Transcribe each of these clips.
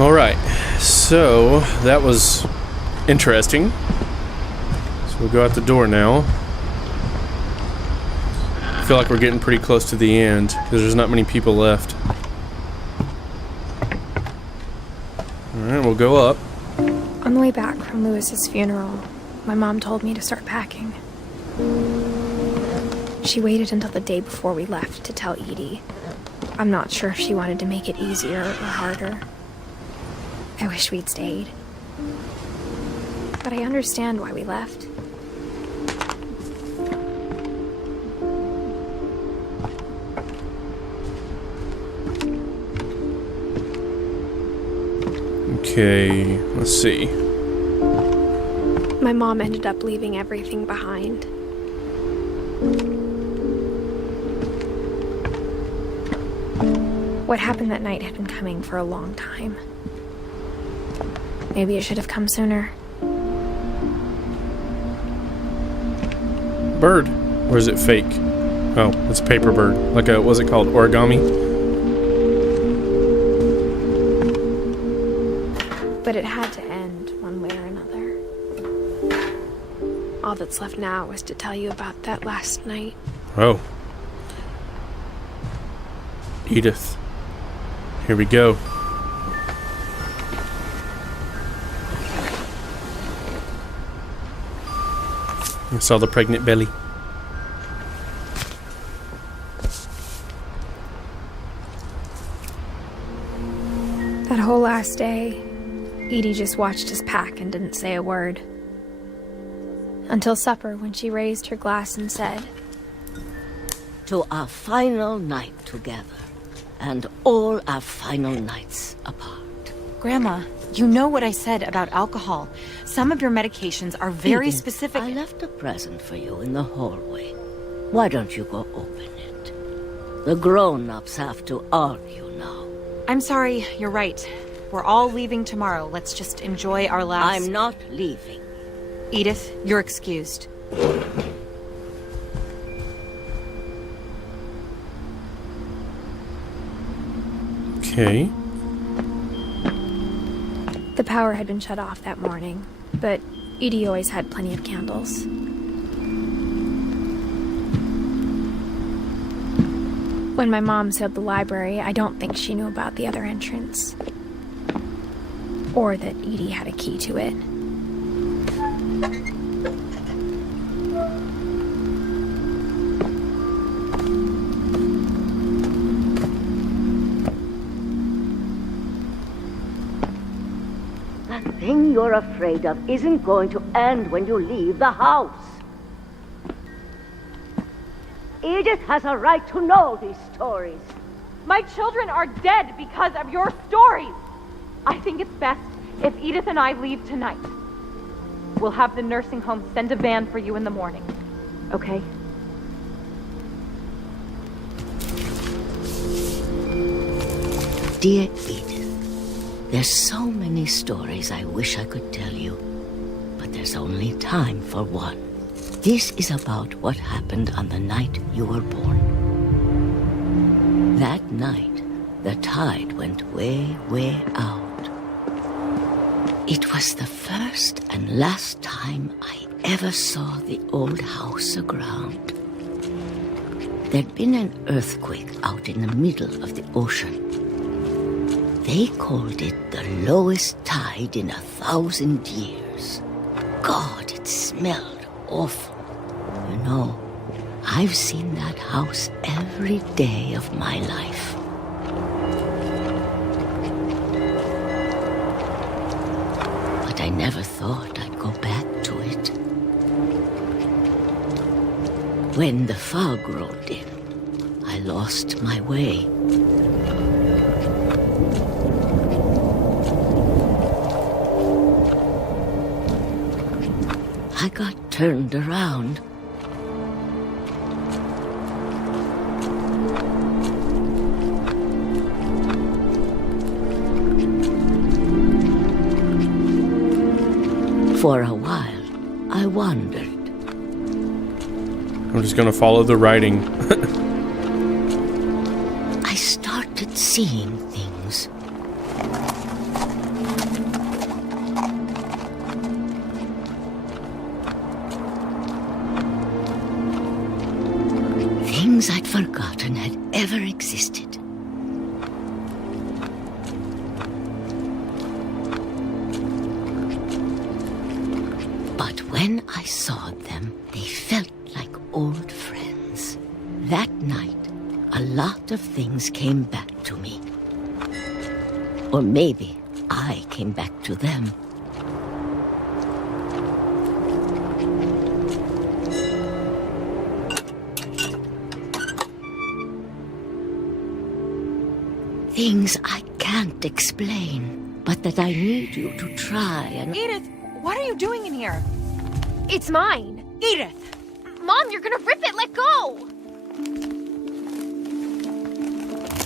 Alright, so that was interesting. So we'll go out the door now. I feel like we're getting pretty close to the end because there's not many people left. Alright, we'll go up. On the way back from Lewis's funeral, my mom told me to start packing. She waited until the day before we left to tell Edie. I'm not sure if she wanted to make it easier or harder. I wish we'd stayed. But I understand why we left. Okay, let's see. My mom ended up leaving everything behind. What happened that night had been coming for a long time. Maybe it should have come sooner. Bird. Or is it fake? Oh, it's a paper bird. Like a, what's it called? Origami? But it had to end one way or another. All that's left now is to tell you about that last night. Oh. Edith. Here we go. I saw the pregnant belly. That whole last day, Edie just watched us pack and didn't say a word. Until supper, when she raised her glass and said, "To our final night together, and all our final nights apart." Grandma, you know what I said about alcohol. Some of your medications are very Edith, specific. I left a present for you in the hallway. Why don't you go open it? The grown-ups have to argue now. I'm sorry, you're right. We're all leaving tomorrow. Let's just enjoy our last... I'm not leaving. Edith, you're excused. Okay. the power had been shut off that morning, but Edie always had plenty of candles. When my mom sealed the library, I don't think she knew about the other entrance. Or that Edie had a key to it. The thing you're afraid of isn't going to end when you leave the house. Edith has a right to know these stories. My children are dead because of your stories. I think it's best if Edith and I leave tonight. We'll have the nursing home send a van for you in the morning. Okay? Dear Edith, there's so many stories I wish I could tell you, but there's only time for one. This is about what happened on the night you were born. That night, the tide went way, way out. It was the first and last time I ever saw the old house aground. There'd been an earthquake out in the middle of the ocean. They called it the lowest tide in 1,000 years. God, it smelled awful. You know, I've seen that house every day of my life. But I never thought I'd go back to it. When the fog rolled in, I lost my way. I got turned around. For a while, I wandered. I'm just gonna follow the writing. I started seeing things. things I'd forgotten had ever existed. But when I saw them, they felt like old friends. That night, a lot of things came back to me. Or maybe I came back to them. Things I can't explain, but that I need you to try and... Edith, what are you doing in here? It's mine. Edith! Mom, you're gonna rip it! Let go!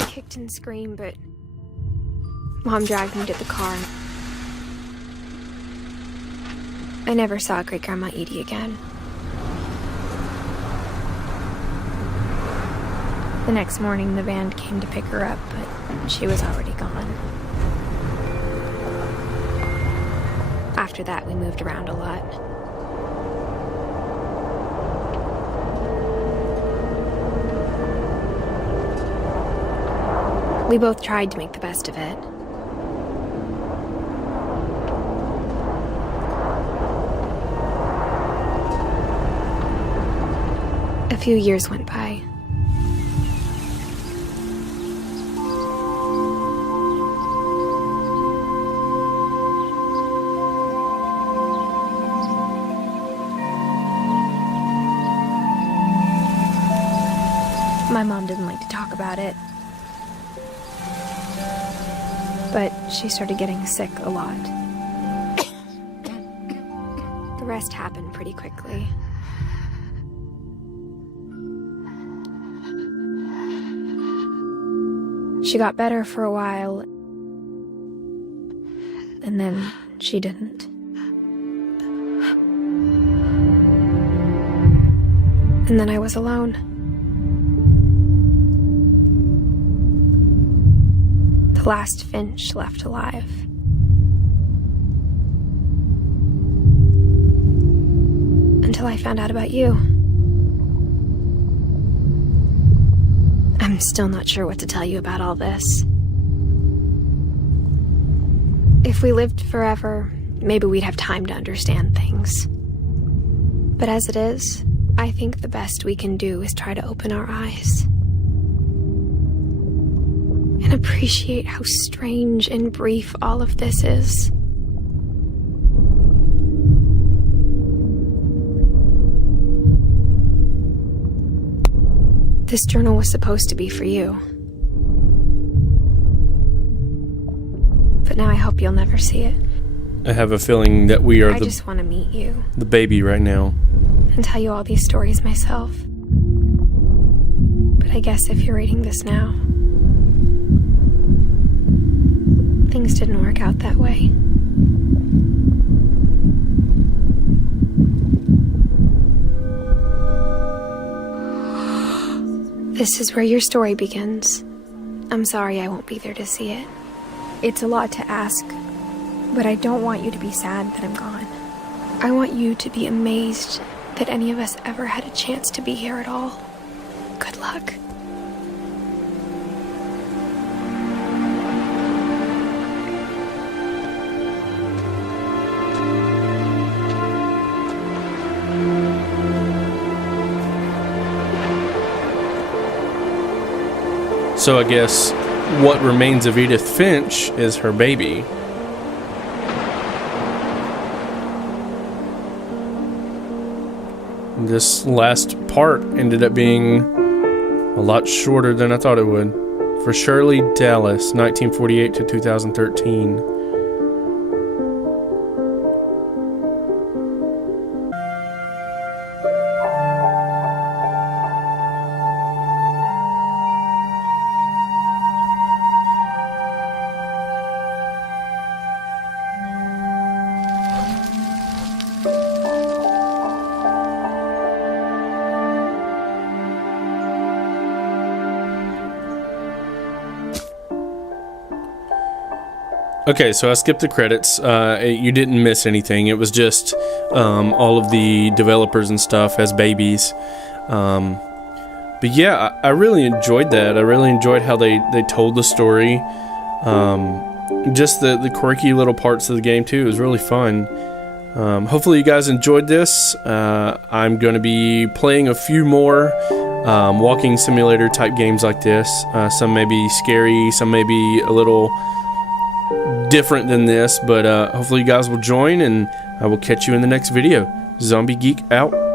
I kicked and screamed, but Mom dragged me to the car. I never saw Great-Grandma Edie again. The next morning, the band came to pick her up, but she was already gone. After that, we moved around a lot. We both tried to make the best of it. A few years went by. My mom didn't like to talk about it. But she started getting sick a lot. The rest happened pretty quickly. She got better for a while, and then she didn't. And then I was alone. The last Finch left alive. Until I found out about you. I'm still not sure what to tell you about all this. If we lived forever, maybe we'd have time to understand things. But as it is, I think the best we can do is try to open our eyes. And appreciate how strange and brief all of this is. This journal was supposed to be for you. But now I hope you'll never see it. I have a feeling that we are I just want to meet you. The baby right now. And tell you all these stories myself. But I guess if you're reading this now, things didn't work out that way. This is where your story begins. I'm sorry I won't be there to see it. It's a lot to ask, but I don't want you to be sad that I'm gone. I want you to be amazed that any of us ever had a chance to be here at all. Good luck. So I guess what remains of Edith Finch is her baby. This last part ended up being a lot shorter than I thought it would. For Shirley Dallas, 1948 to 2013. Okay, so I skipped the credits. You didn't miss anything. It was just all of the developers and stuff as babies. But yeah, I really enjoyed that. I really enjoyed how they told the story. Just the quirky little parts of the game too. It was really fun. Hopefully you guys enjoyed this. I'm going to be playing a few more walking simulator type games like this. Some may be scary, some may be a little different than this, but hopefully you guys will join, and I will catch you in the next video. Zombie Geek out.